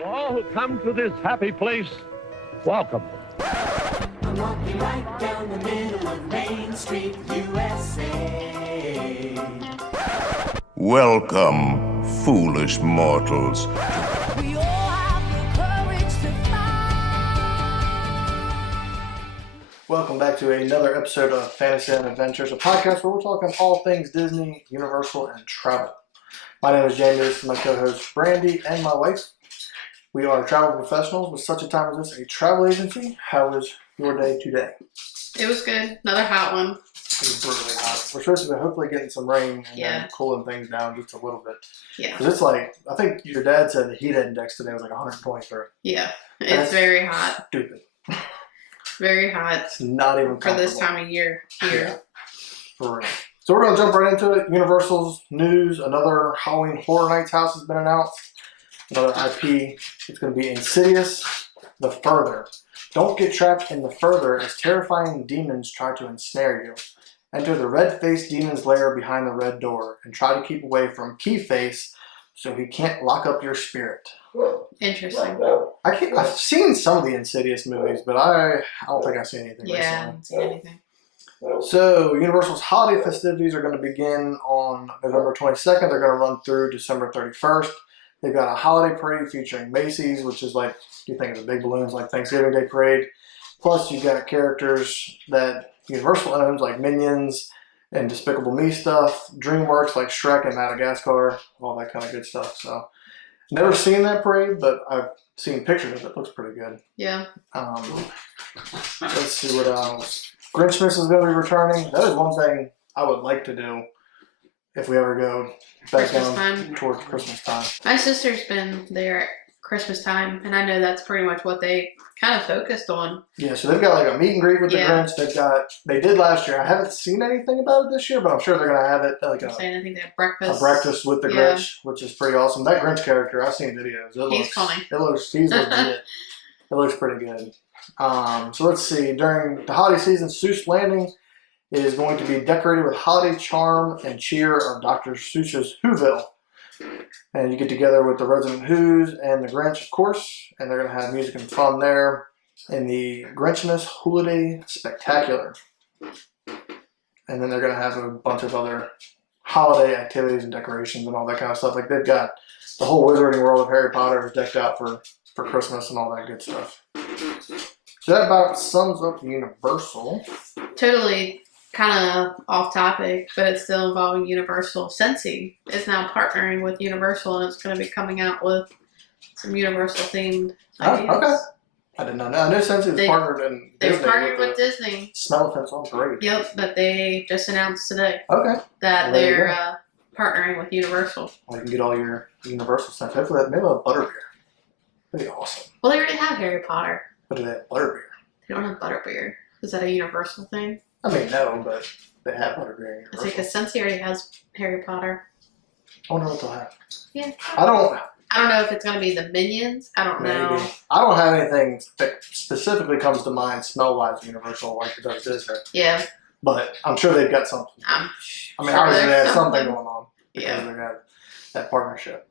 To all who come to this happy place, welcome. I'm walking right down the middle of Main Street, USA. Welcome, foolish mortals. We all have the courage to fly. Welcome back to another episode of Fantasy and Adventures, a podcast where we're talking all things Disney, Universal, and travel. My name is Jamie, this is my co-host Brandy, and my wife. We are travel professionals with such a time as this, a travel agency. How was your day today? It was good. Another hot one. It was brutally hot. We're supposed to be hopefully getting some rain and then cooling things down just a little bit. Yeah. Because it's like, I think your dad said the heat index today was like 123. Yeah. It's very hot. Stupid. Very hot. It's not even for this time of year here. Yeah. For real. So we're going to jump right into it. Universal's news. Another Halloween Horror Nights house has been announced. Another IP. It's going to be Insidious, The Further. Don't get trapped in The Further as terrifying demons try to ensnare you. Enter the red-faced demon's lair behind the red door and try to keep away from Keyface so he can't lock up your spirit. Interesting. I've seen some of the Insidious movies, but I don't think I've seen anything recently. I haven't seen anything. So, Universal's holiday festivities are going to begin on November 22nd. They're going to run through December 31st. They've got a holiday parade featuring Macy's, which is like, you think of the big balloons like Thanksgiving Day Parade. Plus, you've got characters that Universal owns like Minions and Despicable Me stuff, DreamWorks like Shrek and Madagascar, all that kind of good stuff. So, never seen that parade, but I've seen pictures of it. It looks pretty good. Yeah. Let's see what else. Grinchmas is going to be returning. That is one thing I would like to do if we ever go back down towards Christmas time. My sister's been there at Christmas time, and I know that's pretty much what they kind of focused on. Yeah, so they've got like a meet and greet with the Grinch. They did last year. I haven't seen anything about it this year, but I'm sure they're going to have it like I think they have breakfast. A breakfast with the Grinch, which is pretty awesome. That Grinch character, I've seen videos. He's funny. He's legit. It looks pretty good. So let's see. During the holiday season, Seuss Landing is going to be decorated with holiday charm and cheer of Dr. Seuss's Whoville. And you get together with the resident Who's and the Grinch, of course, and they're going to have music and fun there in the Grinchmas Holiday Spectacular. And then they're going to have a bunch of other holiday activities and decorations and all that kind of stuff. Like they've got the whole Wizarding World of Harry Potter is decked out for Christmas and all that good stuff. So that about sums up Universal. Totally kind of off topic, but it's still involving Universal. Scentsy is now partnering with Universal, and it's going to be coming out with some Universal themed ideas. Okay. I did not know. I knew Scentsy was partnered in Disney. They partnered with Disney. Smellophants on Parade. Yep, but they just announced today. Okay. That they're partnering with Universal. Well, you can get all your Universal scents. Hopefully, maybe a butterbeer. That'd be awesome. Well, they already have Harry Potter. But do they have butterbeer? They don't have butterbeer. Is that a Universal thing? I mean, no, but they have butterbeer in Universal. It's because Scentsy already has Harry Potter. I wonder what they'll have. Yeah. I don't know if it's going to be the Minions. I don't know. I don't have anything that specifically comes to mind smell-wise Universal like it does Disney. Yeah. But I'm sure they've got something. Obviously they have something going on. Because they have that partnership.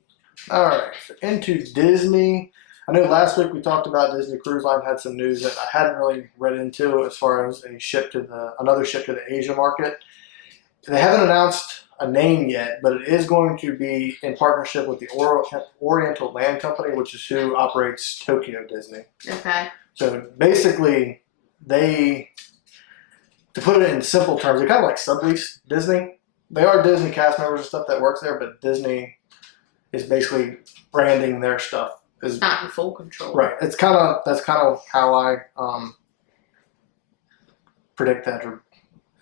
All right. So into Disney. I know last week we talked about Disney Cruise Line had some news that I hadn't really read into as far as another ship to the Asia market. They haven't announced a name yet, but it is going to be in partnership with the Oriental Land Company, which is who operates Tokyo Disney. Okay. So basically, to put it in simple terms, they kind of like sublease Disney. They are Disney cast members and stuff that works there, but Disney is basically branding their stuff. It's not in full control. Right. That's kind of how I predict that or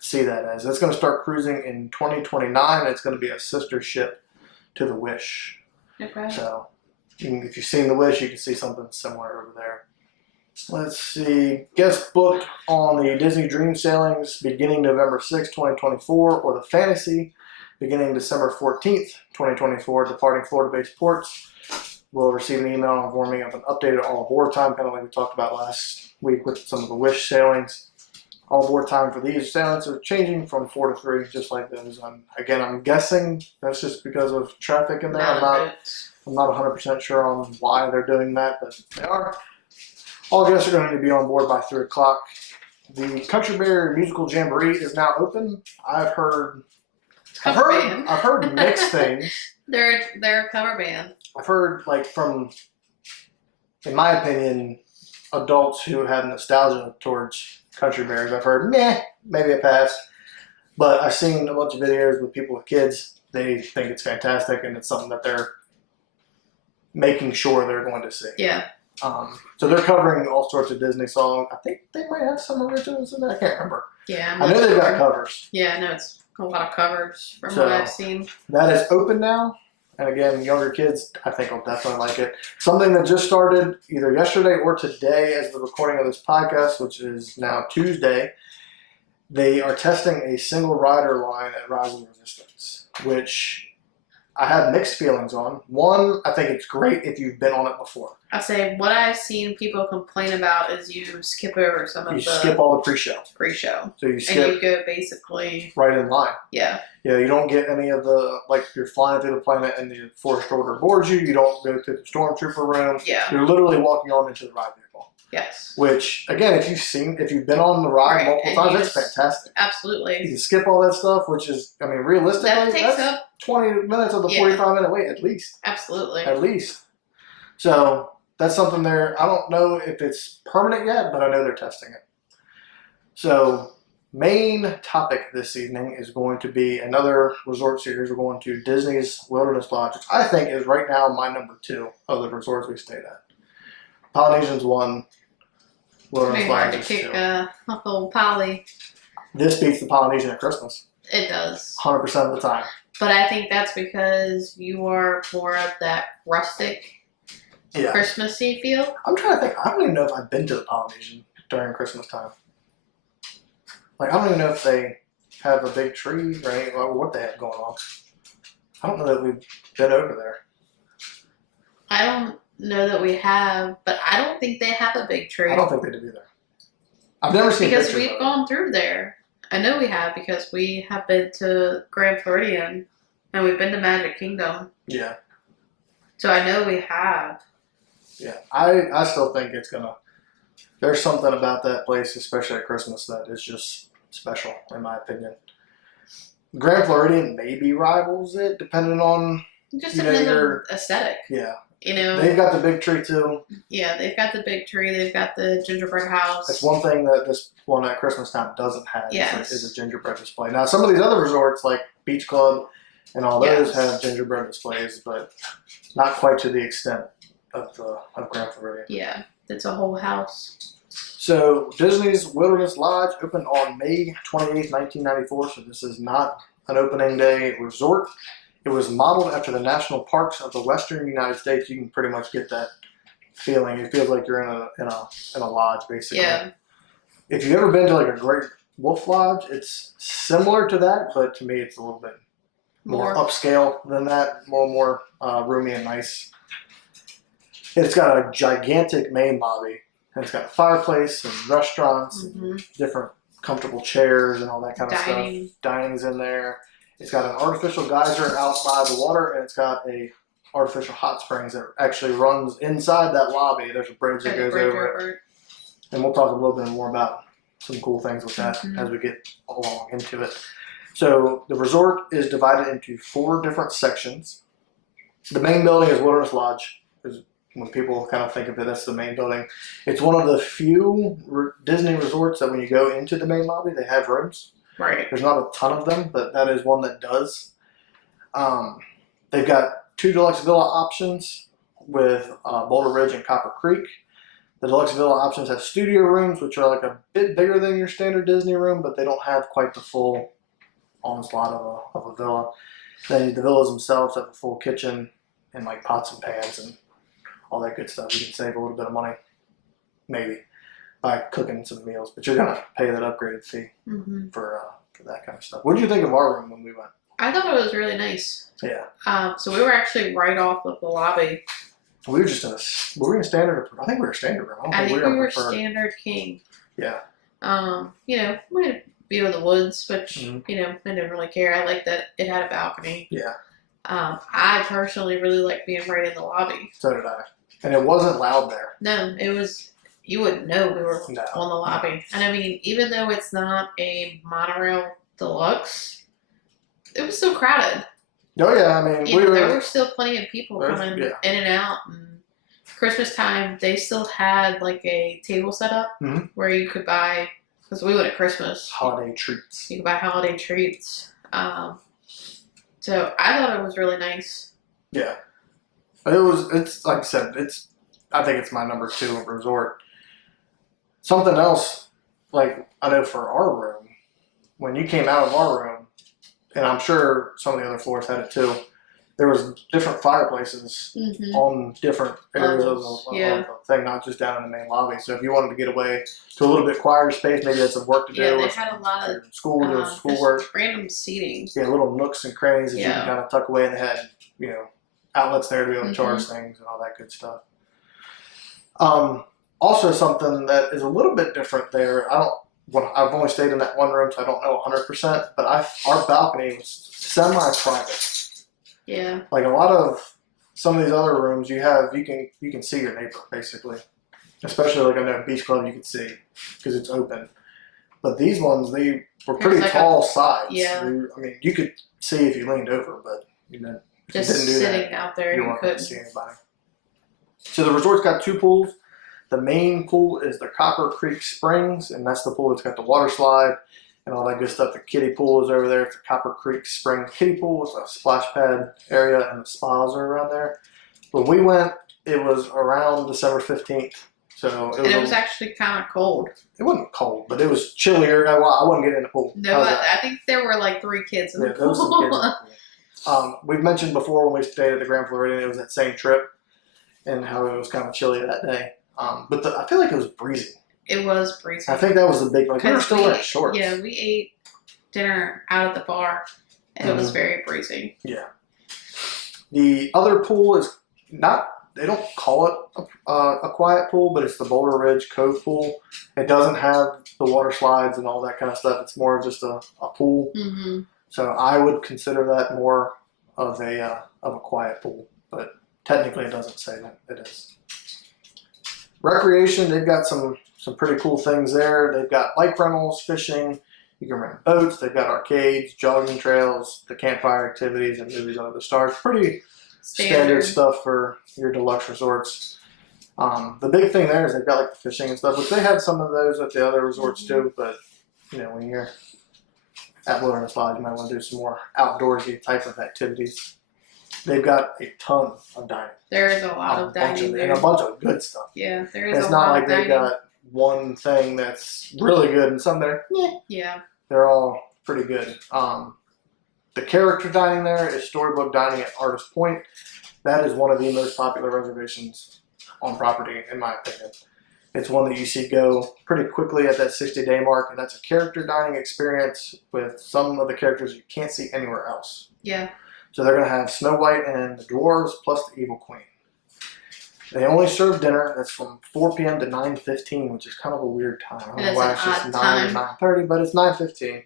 see that as. It's going to start cruising in 2029. It's going to be a sister ship to the Wish. Okay. So if you've seen the Wish, you can see something similar over there. Let's see. Guest booked on the Disney Dream Sailings beginning November 6, 2024, or the Fantasy beginning December 14th, 2024, departing Florida-based ports. We'll receive an email informing of an updated all-aboard time, kind of like we talked about last week with some of the Wish sailings. all aboard time for these. Sounds are changing from 4 to 3, just like those. Again, I'm guessing that's just because of traffic in there. I'm not 100% sure on why they're doing that, but they are. All guests are going to be on board by 3 o'clock. The Country Bear Musical Jamboree is now open. I've heard mixed things. They're a cover band. I've heard from, in my opinion, adults who have nostalgia towards Country Bears. I've heard maybe a pass, but I've seen a bunch of videos with people with kids. They think it's fantastic, and it's something that they're making sure they're going to see. Yeah. So they're covering all sorts of Disney songs. I think they might have some originals in there. I can't remember. Yeah. I know they've got covers. Yeah, I know it's a lot of covers from what I've seen. That is open now. And again, younger kids, I think will definitely like it. Something that just started either yesterday or today as the recording of this podcast, which is now Tuesday, they are testing a single rider line at Rise of Resistance, which I have mixed feelings on. One, I think it's great if you've been on it before. I say what I've seen people complain about is you skip over some of You skip all the pre-show. Pre-show. So you And skip you go basically right in line. Yeah. Yeah, you don't get any of the, you're flying through the planet and the Forest Order boards you. You don't go to the Stormtrooper room. Yeah. You're literally walking on into the ride vehicle. Yes. Which, again, if you've been on the ride multiple times, that's fantastic. Absolutely. You can skip all that stuff, which is, realistically, That takes that's up 20 minutes of the 45-minute wait, at least. Absolutely. At least. So, that's something there. I don't know if it's permanent yet, but I know they're testing it. So, main topic this evening is going to be another resort series. We're going to Disney's Wilderness Lodge, which I think is right now my number 2 of the resorts we stayed at. Polynesian's 1. Wilderness Lodge is 2. Uncle Polly. This beats the Polynesian at Christmas. It does. 100% of the time. But I think that's because you are more of that rustic, Christmassy feel. I'm trying to think. I don't even know if I've been to the Polynesian during Christmas time. I don't even know if they have a big tree or what they have going on. I don't know that we've been over there. I don't know that we have, but I don't think they have a big tree. I don't think they do either. I've never seen because we've gone through there. I know we have because we have been to Grand Floridian and we've been to Magic Kingdom. Yeah. So I know we have. Yeah, I still think it's gonna. There's something about that place, especially at Christmas, that is just special, in my opinion. Grand Floridian maybe rivals it, depending on just depends on aesthetic. Yeah. They've got the big tree too. Yeah, they've got the big tree. They've got the gingerbread house. That's one thing that this one at Christmas time doesn't have. Is a gingerbread display. Now, some of these other resorts, like Beach Club and all those, have gingerbread displays, but not quite to the extent of Grand Floridian. Yeah, it's a whole house. So Disney's Wilderness Lodge opened on May 28th, 1994. So this is not an opening day resort. It was modeled after the national parks of the western United States. You can pretty much get that feeling. It feels like you're in a lodge, basically. Yeah. If you've ever been to a Great Wolf Lodge, it's similar to that, but to me, it's a little bit more upscale than that. More roomy and nice. It's got a gigantic main lobby, and it's got a fireplace and restaurants, and different comfortable chairs and all that kind of stuff. Dining's in there. It's got an artificial geyser out by the water, and it's got a artificial hot springs that actually runs inside that lobby. There's a bridge that goes over it. And we'll talk a little bit more about some cool things with that as we get along into it. So the resort is divided into 4 different sections. The main building is Wilderness Lodge. When people kind of think of it, that's the main building. It's one of the few Disney resorts that when you go into the main lobby, they have rooms. Right. There's not a ton of them, but that is one that does. They've got 2 deluxe villa options with Boulder Ridge and Copper Creek. The deluxe villa options have studio rooms, which are a bit bigger than your standard Disney room, but they don't have quite the full onslaught of a villa. Then the villas themselves have a full kitchen and pots and pans and all that good stuff. You can save a little bit of money, maybe, by cooking some meals, but you're gonna pay that upgraded fee for that kind of stuff. What did you think of our room when we went? I thought it was really nice. Yeah. So we were actually right off of the lobby. We were just were we in standard? I think we were standard room. I think we were standard king. Yeah. You know, we had a view of the woods, which Mhm. you know I didn't really care. I liked that it had a balcony. Yeah, I personally really like being right in the lobby. so did I. And it wasn't loud there. No, it was. You wouldn't know we were No. on the lobby. And I mean, even though it's not a monorail deluxe, it was still crowded. Oh yeah, I mean You know, there were still plenty of people There's- coming yeah. in and out. And Christmas time, they still had like a table set up Mhm. where you could buy. Because we went at Christmas, holiday treats. you could buy holiday treats. So I thought it was really nice. Yeah, it's like I said, I think it's my number 2 resort. Something else, like I know for our room, when you came out of our room, and I'm sure some of the other floors had it too, there was different fireplaces Mm-hmm. on different areas of Yeah. the thing, not just down in the main lobby. So if you wanted to get away to a little bit quieter space, maybe you had some work to Yeah, do, they or had a lot of school doing schoolwork. just random seating. Yeah, little nooks and crannies that you Yeah. can kind of tuck away, and they had, you know, outlets there to be able to charge Mm-hmm. things and all that good stuff. Also, something that is a little bit different there. I've only stayed in that one room, so I don't know 100%. But our balcony was semi-private. Yeah. Like a lot of some of these other rooms, you can see your neighbor basically. Especially like I know Beach Club, you can see because it's open. But these ones, they were pretty like tall sides. yeah. I mean, you could see if you leaned over, but you know, if Just you didn't do sitting that, out there, you you weren't going couldn't. to see anybody. So the resort's got 2 pools. The main pool is the Copper Creek Springs, and that's the pool that's got the water slide and all that good stuff. The kiddie pool is over there. It's the Copper Creek Spring kiddie pool with a splash pad area, and the spas are around there. When we went, it was around December 15th. So And it was actually kind of cold. it wasn't cold, but it was chillier. I wouldn't get in the pool. No, How's that? I think there were like 3 kids in Yeah, the there was some pool. kids in the pool. We've mentioned before when we stayed at the Grand Floridian, it was that same trip and how it was kind of chilly that day. But I feel like it was breezy. It was breezy. I think that was the big one. We were still wearing shorts. Yeah, we ate dinner out at the bar, and it was very breezy. Yeah. The other pool is not, they don't call it a quiet pool, but it's the Boulder Ridge Cove pool. It doesn't have the water slides and all that kind of stuff. It's more of just a pool. Mm-hmm. So I would consider that more of a quiet pool, but technically it doesn't say that it is. Recreation, they've got some pretty cool things there. They've got bike rentals, fishing. You can rent boats. They've got arcades, jogging trails, the campfire activities, and movies under the stars. Pretty standard stuff for your deluxe resorts. The big thing there is they've got like the fishing and stuff, which they have some of those at the other resorts too. But you know, when you're at Wilderness Lodge, you might want to do some more outdoorsy type of activities. They've got a ton of dining. There is a lot of dining there. And a bunch of good stuff. Yeah, there is It's a not lot like of they dining. got one thing that's really good and some that are, Yeah. they're all pretty good. The character dining there is Storybook Dining at Artist Point. That is one of the most popular reservations on property, in my opinion. It's one that you see go pretty quickly at that 60-day mark, and that's a character dining experience with some of the characters you can't see anywhere else. Yeah. So they're going to have Snow White and the dwarves plus the Evil Queen. They only serve dinner. That's from 4 p.m. to 9:15, which is kind of a weird time. I don't It know is why an it's just odd 9 time. or 9:30, but it's 9:15.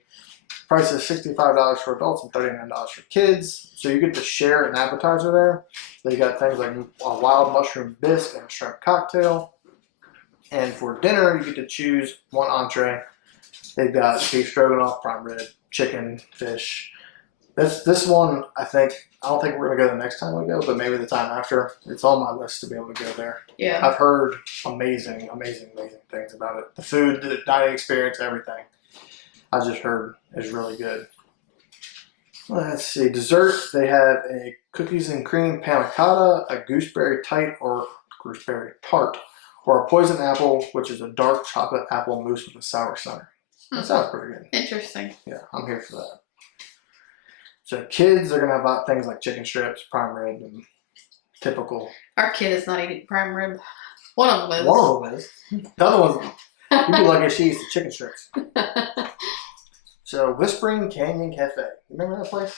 Price is $65 for adults and $39 for kids. So you get to share an appetizer there. They got things like a wild mushroom bisque and a shrimp cocktail. And for dinner, you get to choose one entree. They've got beef stroganoff, prime rib, chicken, fish. This one, I don't think we're going to go the next time we go, but maybe the time after. It's on my list to be able to go there. Yeah. I've heard amazing things about it. The food, the dining experience, everything. I just heard is really good. Let's see. Dessert, they have a cookies and cream panna cotta, a gooseberry tart, or a poison apple, which is a dark chocolate apple mousse with a sour center. That sounds pretty good. Interesting. Yeah, I'm here for that. So kids, they're gonna have things like chicken strips, prime rib, and typical. Our kid is not eating prime rib. One of them is. One of them is. The other one's, you'd be lucky if she eats the chicken strips. So Whispering Canyon Cafe. Remember that place?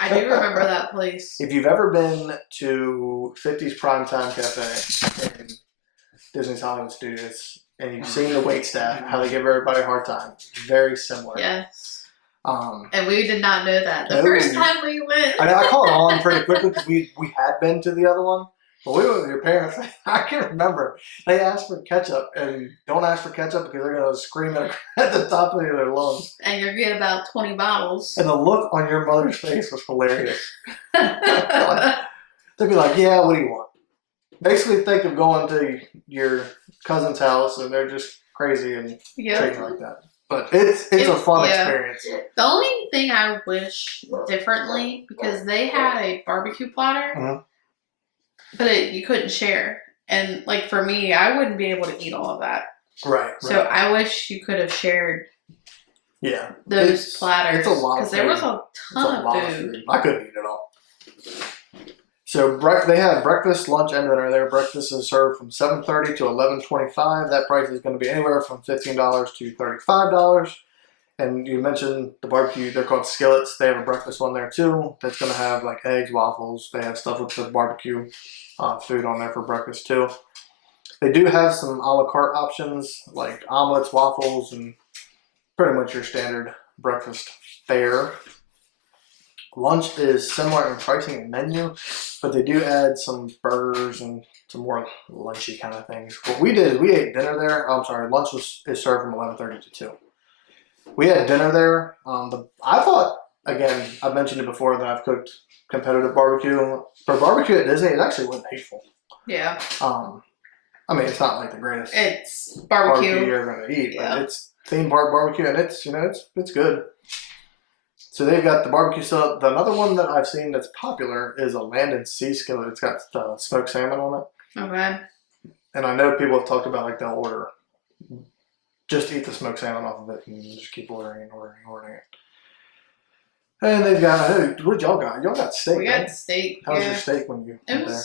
I do remember that place. If you've ever been to 50s Primetime Cafe in Disney's Hollywood Studios, and you've seen the wait staff, how they give everybody a hard time. Very similar. Yes. Um, And we did not know that the No. first time we went. I caught on pretty quickly because we had been to the other one. But we went with your parents. I can remember. They asked for ketchup, and don't ask for ketchup because they're going to scream at the top of their lungs. And you're getting about 20 bottles. And the look on your mother's face was hilarious. They'd be like, yeah, what do you want? Basically, think of going to your cousin's house, and they're just crazy and treating like that. But it's a fun experience. The only thing I wish differently, because they had a barbecue platter, but you couldn't share. And like for me, I wouldn't be able to eat all of that. Right. So I wish you could have shared those platters. It's a lot because there was a ton of food. I couldn't eat it all. So they have breakfast, lunch, and dinner there. Breakfast is served from 7:30 to 11:25. That price is going to be anywhere from $15 to $35. And you mentioned the barbecue. They're called skillets. They have a breakfast one there too. That's going to have like eggs, waffles. They have stuff with the barbecue food on there for breakfast too. They do have some a la carte options like omelets, waffles, and pretty much your standard breakfast fare. Lunch is similar in pricing and menu, but they do add some burgers and some more lunchy kind of things. What we did is we ate dinner there. I'm sorry, lunch is served from 11:30 to 2. We had dinner there. I thought, again, I've mentioned it before that I've cooked competitive barbecue. For barbecue at Disney, it actually wasn't hateful. Yeah. I mean, it's not like the greatest It's barbecue you're going to eat, but it's theme park barbecue, and it's good. So they've got the barbecue stuff. Another one that I've seen that's popular is a land and sea skillet. It's got smoked salmon on it. Okay. And I know people have talked about like they'll order, just eat the smoked salmon off of it and just keep ordering it. And they've got, what did y'all got? Y'all got steak, We right? got steak. How was your steak when you went there?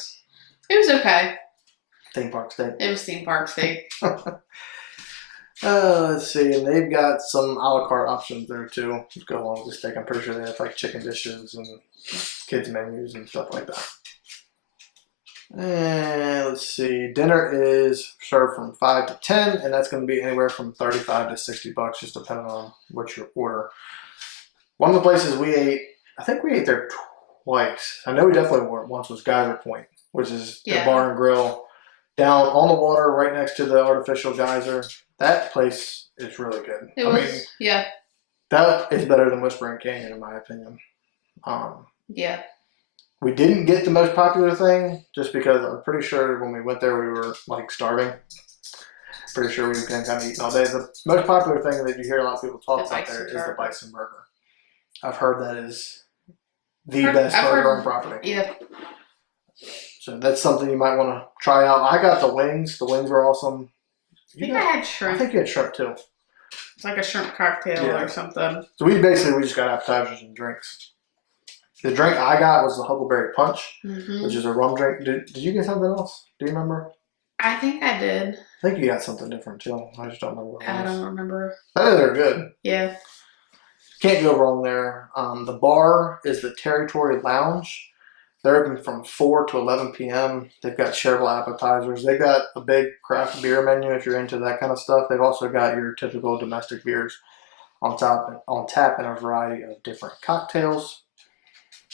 It was okay. Theme park steak. It was theme park steak. Let's see, and they've got some a la carte options there too to go along with the steak. I'm pretty sure they have like chicken dishes and kids menus and stuff like that. And let's see, dinner is served from 5 to 10, and that's going to be anywhere from $35 to $60, just depending on what you order. One of the places we ate, I think we ate there twice. I know we definitely were once, was Geyser Point, which is the bar and grill down on the water right next to the artificial geyser. That place is really good. That is better than Whispering Canyon in my opinion. We didn't get the most popular thing just because I'm pretty sure when we went there we were like starving. Pretty sure we can kind of eat all day. The most popular thing that you hear a lot of people talk about there is the bison burger. I've heard that is the best burger on property. Yeah. So that's something you might want to try out. I got the wings. The wings were awesome. I think I had shrimp. I think you had shrimp too. It's like a shrimp cocktail or something. So we just got appetizers and drinks. The drink I got was the Huckleberry Punch, which is a rum drink. Did you get something else? Do you remember? I think I did. I think you got something different too. I just don't remember what it was. I don't remember. I know they're good. Yeah. Can't go wrong there. The bar is the Territory Lounge. They're open from 4 to 11 p.m. They've got shareable appetizers. They've got a big craft beer menu if you're into that kind of stuff. They've also got your typical domestic beers on tap and a variety of different cocktails.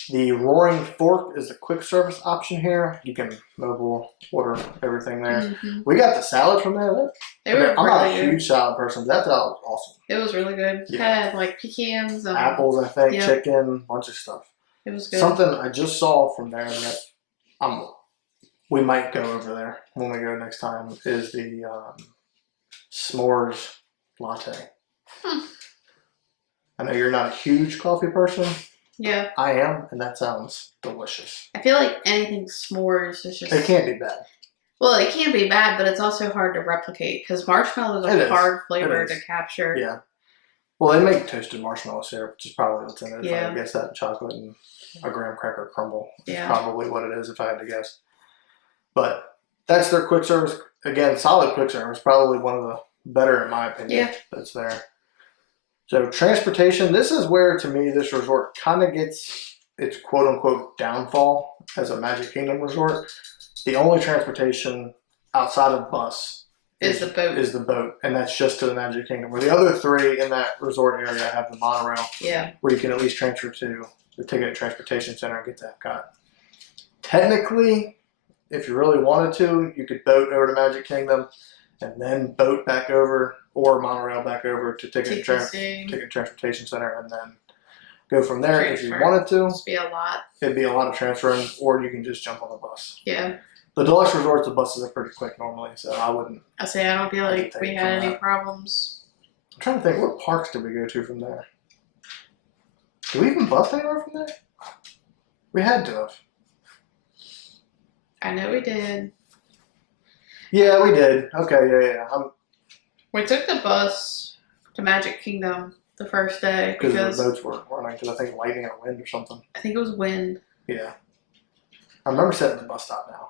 The Roaring Fork is the quick service option here. You can mobile order everything there. We got the salad from there. I'm not a huge salad person, but that salad was awesome. It was really good. It had like pecans, apples, I think, chicken, bunch of stuff. It was good. Something I just saw from there that we might go over there when we go next time is the s'mores latte. I know you're not a huge coffee person. Yeah. I am, and that sounds delicious. I feel like anything s'mores is just... It can't be bad. Well, it can be bad, but it's also hard to replicate because marshmallow is a hard flavor to capture. Yeah. Well, they make toasted marshmallow syrup, which is probably what's in it. If I had to guess that, chocolate and a graham cracker crumble is probably what it is if I had to guess. But that's their quick service. Again, solid quick service. Probably one of the better, in my opinion, that's there. So transportation, this is where, to me, this resort kind of gets its quote-unquote downfall as a Magic Kingdom resort. The only transportation outside of bus is the boat. Is the boat, and that's just to the Magic Kingdom. Where the other 3 in that resort area have the monorail, Yeah. where you can at least transfer to the Ticket Transportation Center and get to Epcot. Technically, if you really wanted to, you could boat over to Magic Kingdom and then boat back over, or monorail back over to Ticket Transportation Center, and then go from there. If you wanted to, It'd be a lot. it'd be a lot of transferring, or you can just jump on the bus. Yeah. The deluxe resorts, the buses are pretty quick normally, so I wouldn't. I say I don't feel like we had any problems. I'm trying to think, what parks did we go to from there? Did we even bus anywhere from there? We had to have. I know we did. Yeah, we did. Okay, yeah. We took the bus to Magic Kingdom the first day Because the boats weren't running, because I think lightning or wind or something. I think it was wind. Yeah. I remember sitting at the bus stop now.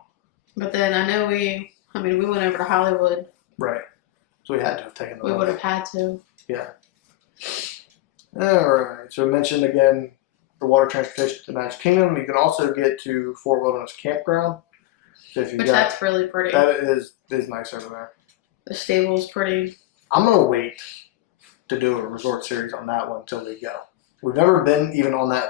But then I know we went over to Hollywood. Right. So we had to have taken the We bus. would have had to. Yeah. Alright, so we mentioned again the water transportation to Magic Kingdom. You can also get to Fort Wilderness Campground. So if you That's really pretty. that is nice over there. The stable's pretty. I'm gonna wait to do a resort series on that one until we go. We've never been even on that.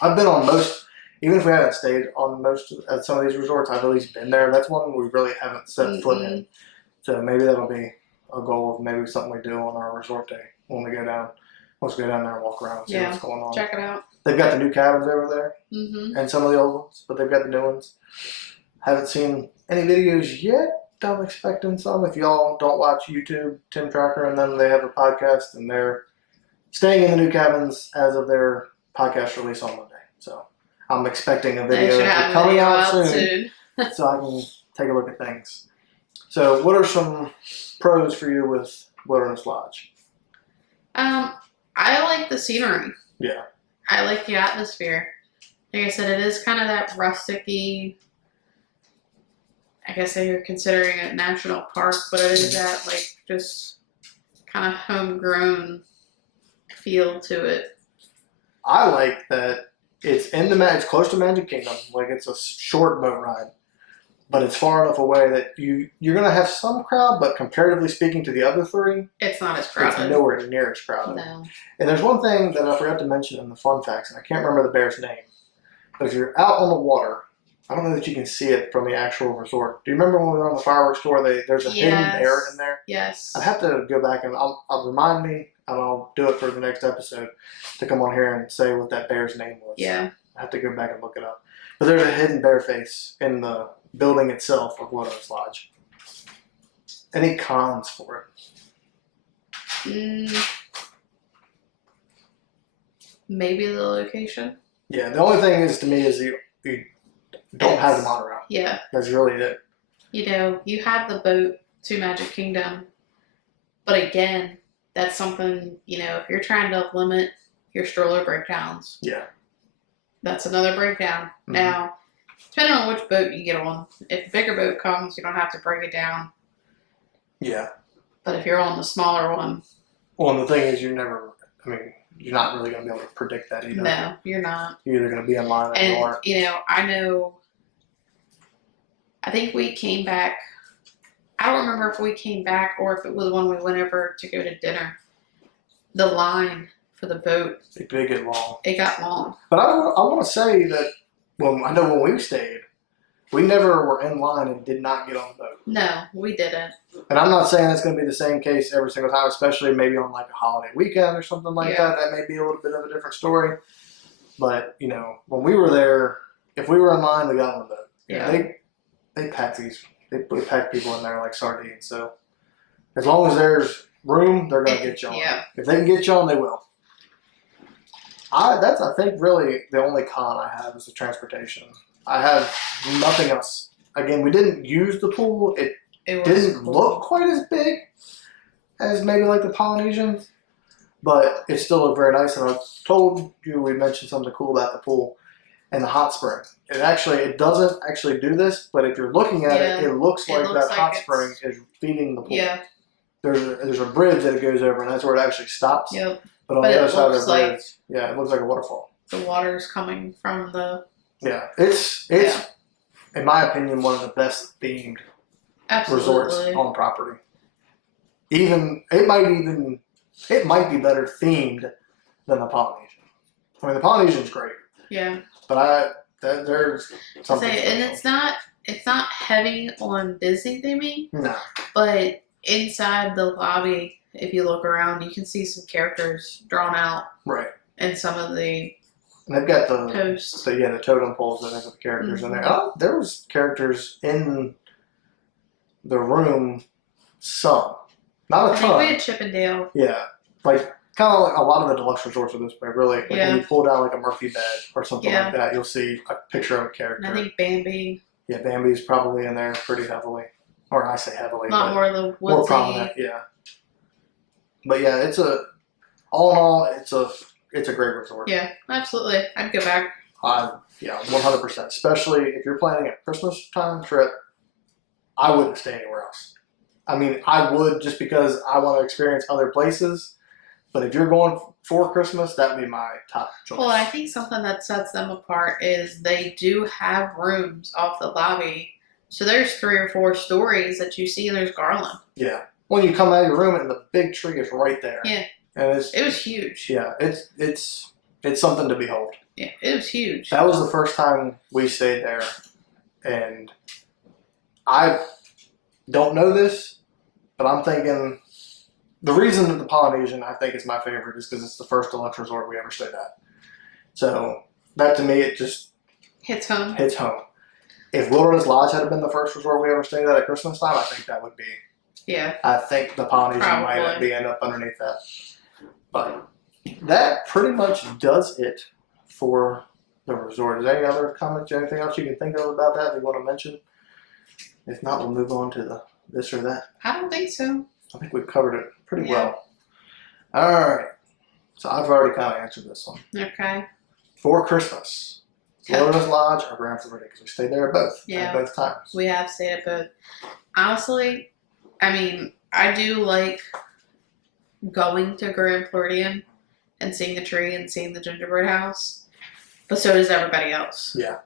I've been on most, even if we haven't stayed on most at some of these resorts, I've at least been there. That's one we really haven't set foot in. So maybe that'll be a goal of maybe something we do on our resort day when we go down. Let's go down there and walk around and see what's going on. Check it out. They've got the new cabins over there Mm-hmm. and some of the old ones, but they've got the new ones. Haven't seen any videos yet. I'm expecting some. If y'all don't watch YouTube, Tim Tracker and them, they have a podcast and they're staying in the new cabins as of their podcast release on Monday. So I'm expecting a video coming out soon so I can take a look at things. So what are some pros for you with Wilderness Lodge? I like the scenery. Yeah. I like the atmosphere. Like I said, it is kind of that rustic-y, I guess you're considering it national park, but it is that like just kind of homegrown feel to it. I like that it's it's close to Magic Kingdom. Like it's a short boat ride, but it's far enough away that you're gonna have some crowd, but comparatively speaking to the other 3, It's not as crowded. it's nowhere near as crowded. No. And there's one thing that I forgot to mention in the fun facts, and I can't remember the bear's name. But if you're out on the water, I don't know that you can see it from the actual resort. Do you remember when we were on the fireworks tour? There's a hidden bear in there. Yes. I'd have to go back and I'll remind me, and I'll do it for the next episode to come on here and say what that bear's name was. Yeah. I have to go back and look it up. But there's a hidden bear face in the building itself of Wilderness Lodge. Any cons for it? Maybe the location. Yeah, the only thing is to me is you don't have the monorail. Yeah. That's really it. You know, you have the boat to Magic Kingdom, but again, that's something, if you're trying to limit your stroller breakdowns, Yeah. that's another breakdown. Mm-hmm. Now, depending on which boat you get on, if the bigger boat comes, you don't have to break it down. Yeah. But if you're on the smaller one, Well, and the thing is, you're not really going to be able to predict that either. no, you're not. You're either going to be in line or you And, aren't. I think we came back. I don't remember if we came back or if it was when we went over to go to dinner. The line for the boat, It did get long. it got long. But I want to say that when we stayed, we never were in line and did not get on the boat. No, we didn't. And I'm not saying it's going to be the same case every single time, especially maybe on like a holiday weekend or something like that. That may be a little bit of a different story. But, when we were there, if we were in line, we got on the boat. Yeah. They pack people in there like sardines. So as long as there's room, they're going to get you on. Yeah. If they can get you on, they will. That's, I think, really the only con I have is the transportation. I have nothing else. Again, we didn't use the pool. It didn't look quite as big as maybe like the Polynesians, but it still looked very nice. And I told you we mentioned something cool about the pool and the hot spring. It doesn't actually do this, but if you're looking at it, it looks like that hot spring is feeding the pool. Yeah. There's a bridge that it goes over, and that's where it actually stops. Yep. But on the other side of the bridge, it looks like a waterfall. The water's coming from the. Yeah, it's in my opinion one of the best themed resorts Absolutely. on property. It might be better themed than the Polynesian. I mean, the Polynesian's great, Yeah. but there's To something say, and special. it's not heavy on Disney theming, No, but inside the lobby, if you look around, you can see some characters drawn out right. in some of the And they've got the posts. the totem poles that have the characters in there. There was characters in the room, some, not I a think ton. we had Chippendale. Yeah, like kind of like a lot of the deluxe resorts are this way. Really, like Yeah. when you pull down like a Murphy bed or something Yeah. like that, you'll see a picture of a And character. I think Bambi. Yeah, Bambi's probably in there pretty heavily, or I say heavily, Not but more of the more woodsy. prominent. Yeah, but yeah, all in all, it's a great resort. Yeah, absolutely. I'd go back. Yeah, 100%. Especially if you're planning a Christmas time trip, I wouldn't stay anywhere else. I mean, I would just because I want to experience other places. But if you're going for Christmas, that would be my top choice. Well, I think something that sets them apart is they do have rooms off the lobby. So there's 3 or 4 stories that you see, and there's garland. Yeah. When you come out of your room and the big tree is right there. Yeah. And It was huge. yeah, it's something to behold. Yeah, it was huge. That was the first time we stayed there, and I don't know this, but I'm thinking the reason that the Polynesian I think is my favorite is because it's the first deluxe resort we ever stayed at. So that to me it just Hits home. hits home. If Wilderness Lodge had been the first resort we ever stayed at Christmas time, I think that would be. Yeah. I think the Polynesian might Probably. end up underneath that. But that pretty much does it for the resort. Is there any other comments or anything else you can think of about that you want to mention? If not, we'll move on to this or that. I don't think so. I think we've covered it pretty Yeah. well. All right. So I've already kind of answered this one. Okay. For Christmas, Wilderness Lodge or Grand Floridian? Because we stayed there at both. Yeah. At both times. We have stayed at both. Honestly, I mean, I do like going to Grand Floridian and seeing the tree and seeing the gingerbread house, but so does everybody else. Yeah.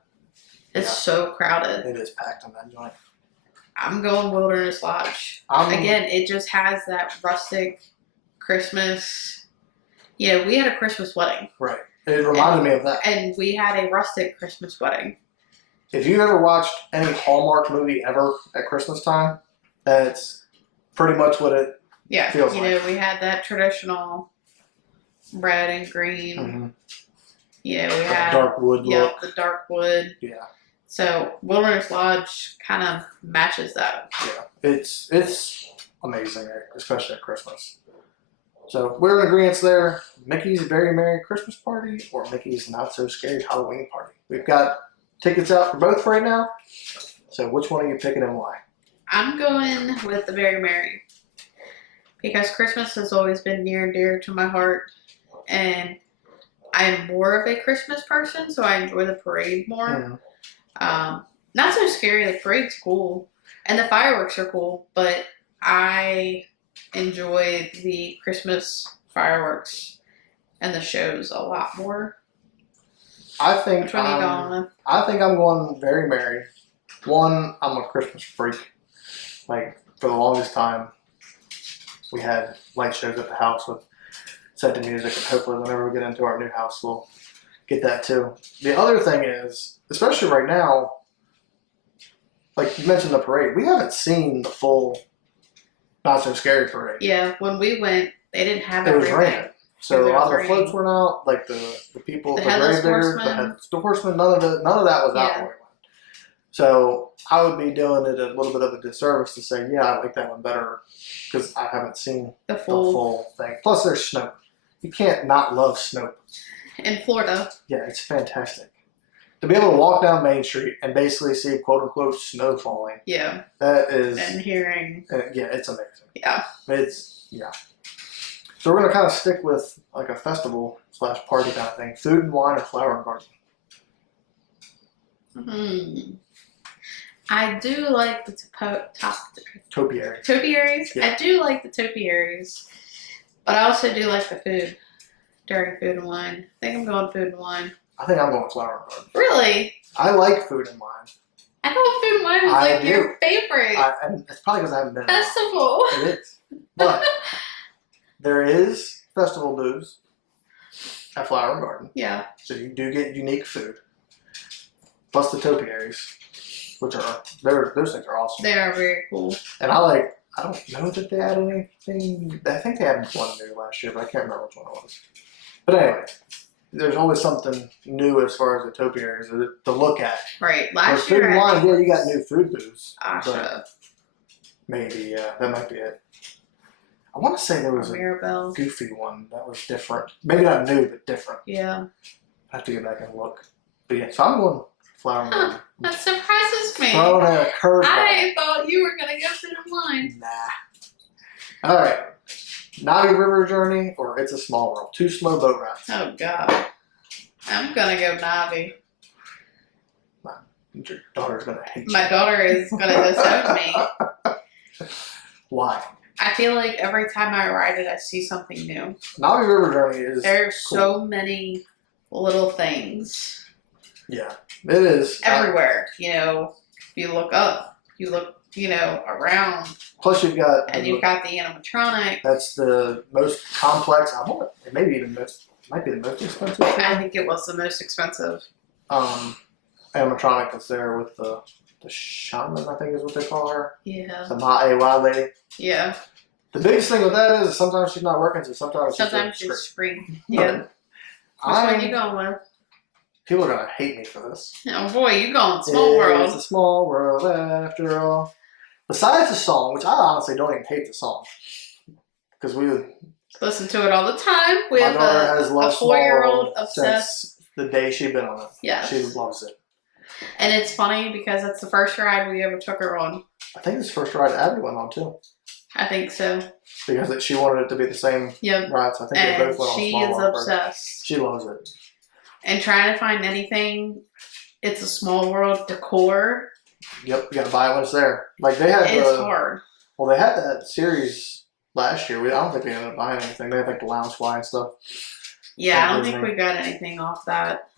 It's Yeah. so crowded. It is packed in that joint. I'm going Wilderness Lodge. Again, it just has that rustic Christmas. You know, we had a Christmas wedding, Right. It reminded me of that. and we had a rustic Christmas wedding. If you've ever watched any Hallmark movie ever at Christmas time, that's pretty much what it. Yeah, Feels you like. know, we had that traditional red and green. Yeah, we had Dark wood yep, look. the dark wood. Yeah, So Wilderness Lodge kind of matches that. yeah. It's amazing, especially at Christmas. So we're in agreement there. Mickey's Very Merry Christmas Party or Mickey's Not So Scary Halloween Party. We've got tickets out for both right now. So which one are you picking and why? I'm going with the Very Merry because Christmas has always been near and dear to my heart, and I am more of a Christmas person, so I enjoy the parade more. Not so scary. The parade's cool, and the fireworks are cool, but I enjoy the Christmas fireworks and the shows a lot more. I think Which one are you going with? I think I'm going Very Merry. One, I'm a Christmas freak. Like for the longest time, we had light shows at the house with set to music, and hopefully whenever we get into our new house, we'll get that too. The other thing is, especially right now, like you mentioned the parade, we haven't seen the full Not So Scary parade. Yeah, when we went, they didn't have It was everything. raining. So a lot of the Raining. floats went out, like the people, The the Headless grave diggers, Horseman. the horsemen, none of that was out Yeah. when we went. So I would be doing it a little bit of a disservice to say, yeah, I like that one better because I haven't seen The the full full thing. Plus, there's Snow. You can't not love Snow. in Florida. Yeah, it's fantastic. To be able to walk down Main Street and basically see quote unquote snow falling, Yeah, that is, and hearing. yeah, it's amazing. Yeah, Yeah. So we're gonna kind of stick with like a festival / party kind of thing. Food and wine or flower and garden. I do like the Topiary. topiaries. Yeah. I do like the topiaries, but I also do like the food during food and wine. I think I'm going food and wine. I think I'm going flower and garden. Really? I like food and wine. I thought Food and Wine was I like do. your favorite And it's probably because I haven't been. in a while. festival. It is. But there is festival booths at Flower and Garden. Yeah. So you do get unique food. Plus the topiaries, which are, those things are awesome. They are very cool. And I don't know that they had anything. I think they had one new last year, but I can't remember which one it was. But anyway, there's always something new as far as the topiaries to look at. Right. With Last Food year, and Wine, yeah, you got new food booths. Asha, But maybe, yeah, that might be it. I want to say there was a Mirabelle. goofy one that was different. Maybe not new, but different. Yeah. I have to get back and look. But yeah, so I'm going Flower and Garden. That surprises me. Throwing a curveball. I thought you were gonna go Food and Wine. Nah. All right. Navi River Journey or It's a Small World. 2 slow boat rides. Oh God. I'm gonna go Navi. Your daughter's gonna hate you. My daughter is gonna disown me. Why? I feel like every time I ride it, I see something new. Navi River Journey is There's cool. so many little things Yeah, it is. everywhere. You know, you look up, you look, around, Plus, you've got and you've got the animatronic. that's the most complex. It may be might be the most expensive. I think it was the most expensive. Animatronic that's there with the shaman, I think is what they call her. Yeah. The Ma wild lady. Yeah. The biggest thing with that is sometimes she's not working, so sometimes Sometimes she's it's screen. Yeah. Which one you going with? People are gonna hate me for this. Oh boy, you going Small It's World. a small world after all. Besides the song, which I honestly don't even hate the song, because Listen to it all the time. We my have daughter has a loved Small 4-year-old World obsessed. since the day she's been on it. Yes. She loves it. And it's funny because it's the first ride we ever took her on. I think it's the first ride Abby went on too, I think so. because she wanted it to be the same Yep. ride. So I think they And both went on she Small is World first. obsessed. She loves it. And trying to find anything, it's a Small World decor. Yep, you gotta buy it when it's there. Like they had It's hard. well, they had that series last year. I don't think we ended up buying anything. They had like the Loungefly and stuff. Yeah, I don't Disney. think we got anything off that.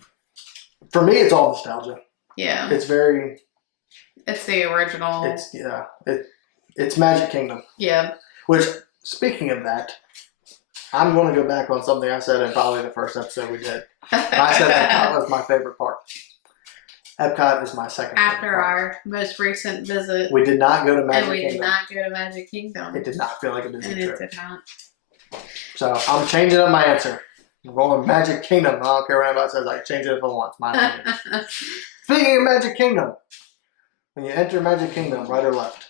For me, it's all nostalgia. Yeah. It's very. It's the original. It's Magic Kingdom. Yeah. Which, speaking of that, I'm going to go back on something I said in probably the first episode we did. I said Epcot was my favorite park. Epcot is my second After favorite park. our most recent visit. We did not go to Magic And we Kingdom. did not go to Magic Kingdom. It did not feel like a Disney And it trip. did not. So I'm changing up my answer. I'm going Magic Kingdom. I don't care what anybody says. I can change it if I want. It's my opinion. Speaking of Magic Kingdom, when you enter Magic Kingdom, right or left?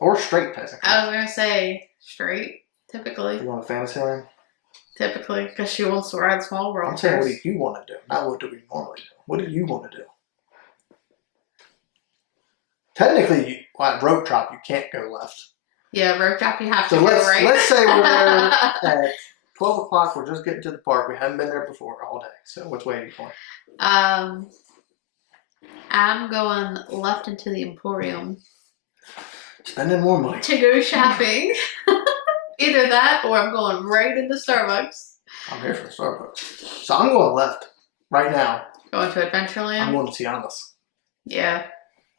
Or straight, technically. I was going to say straight, typically. You want a fantasy line? Typically, because she wants to ride Small World. I'm saying, what do first. you want to do? Not what do we normally do. What do you want to do? Technically, at Rope Drop, you can't go left. Yeah, rope drop, you have So to go let's right. say we're there at 12 o'clock. We're just getting to the park. We haven't been there before all day. So which way are you going? I'm going left into the Emporium Spending more money. to go shopping. Either that or I'm going right into Starbucks. I'm here for the Starbucks. So I'm going left right now. Going to I'm Adventureland. going to Tiana's. Yeah.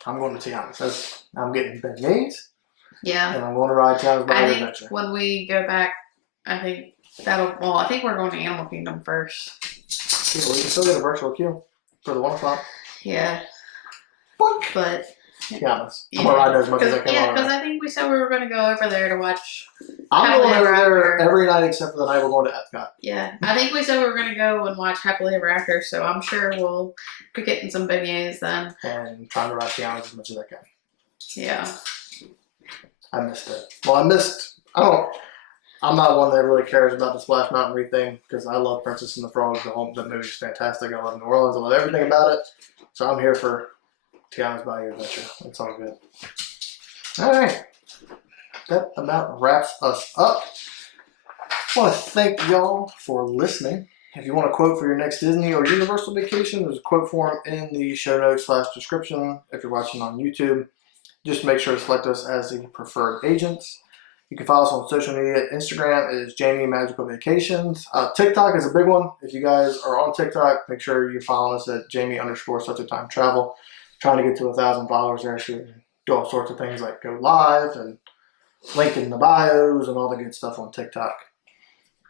I'm going to Tiana's. I'm getting beignets, Yeah. and I'm going to ride Tiana's by I Air think Adventure. when we go back, I think I think we're going to Animal Kingdom first. Yeah, well, you can still get a virtual queue for the 1 o'clock. Yeah. Boink. But Tiana's. I'm yeah, going to ride there as much as I because can. I think we said we were going to go over there to watch. I'm going Happily over Ever there After. every night except for the night we're going to Epcot. Yeah, I think we said we were going to go and watch Happily Ever After, so I'm sure we'll be getting some beignets then. And trying to ride Tiana's as much as I can. Yeah. I missed it. Well, I'm not one that really cares about the Splash Mountain Re thing because I love Princess and the Frog. The movie's fantastic. I love New Orleans. I love everything about it. So I'm here for Tiana's Bayou Adventure. It's all good. All right. That about wraps us up. I want to thank y'all for listening. If you want a quote for your next Disney or Universal vacation, there's a quote form in the show notes / description. If you're watching on YouTube, just make sure to select us as the preferred agents. You can follow us on social media. Instagram is Jamie Magical Vacations. TikTok is a big one. If you guys are on TikTok, make sure you're following us at Jamie _such a time travel. trying to get to 1,000 followers there, so we can do all sorts of things like go live and link in the bios and all the good stuff on TikTok.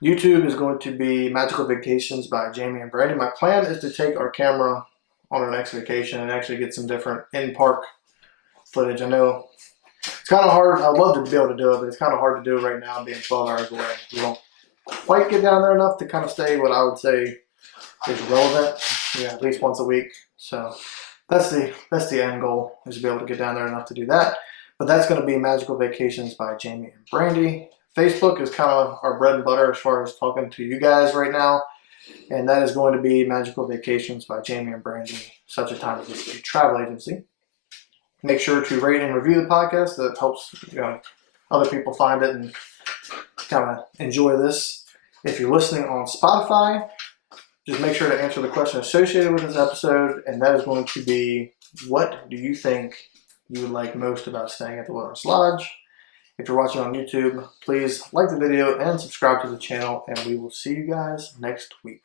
YouTube is going to be Magical Vacations by Jamie and Brandy. My plan is to take our camera on our next vacation and actually get some different in-park footage. I know it's kind of hard. I'd love to be able to do it, but it's kind of hard to do right now being 12 hours away. We don't quite get down there enough to kind of stay what I would say is relevant, at least once a week. So that's the end goal, is to be able to get down there enough to do that. But that's going to be Magical Vacations by Jamie and Brandy. Facebook is kind of our bread and butter as far as talking to you guys right now. And that is going to be Magical Vacations by Jamie and Brandy, Such a Time as This, a travel agency. Make sure to rate and review the podcast. That helps other people find it and kind of enjoy this. If you're listening on Spotify, just make sure to answer the question associated with this episode, and that is going to be, what do you think you would like most about staying at the Wilderness Lodge? If you're watching on YouTube, please like the video and subscribe to the channel, and we will see you guys next week.